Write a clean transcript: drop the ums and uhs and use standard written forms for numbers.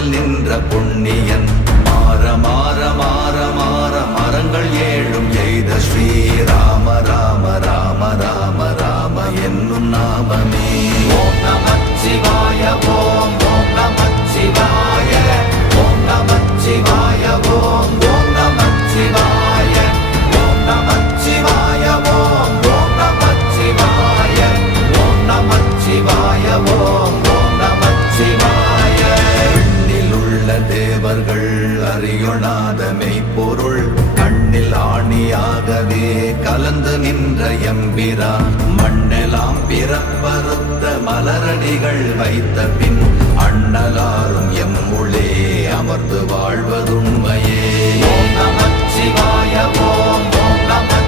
மனதில் நின்ற புண்ணியன் மாற மாற மாற மாற மரங்கள் ஏழும் எய்த ஸ்ரீராம ராம ராம ராம ராம என்னும் நாமமே. ஓம் நமச்சிவாய ஓம் ஓம் நமச்சிவாய ஓம் நமச்சிவாய ஓம் ஓம் நமச்சிவாய ஓம் நமச்சிவாய ஓம் ஓம் நமச்சிவாய ஓம் நமச்சிவாய ஓம் ஓம் நமச்சிவாய. எண்ணிலுள்ள தேவர்கள் அறியொணாத மெய்ப்பொருள் கண்ணில் ஆணியாகவே கலந்து நின்ற எம்பிரா மண்ணெலாம் பிறப்பறுத்த மலரடிகள் வைத்த பின் அண்ணலாரும் எம்முளே அமர்ந்து வாழ்வதுண்மையே. ஓம் நமச்சிவாய ஓம்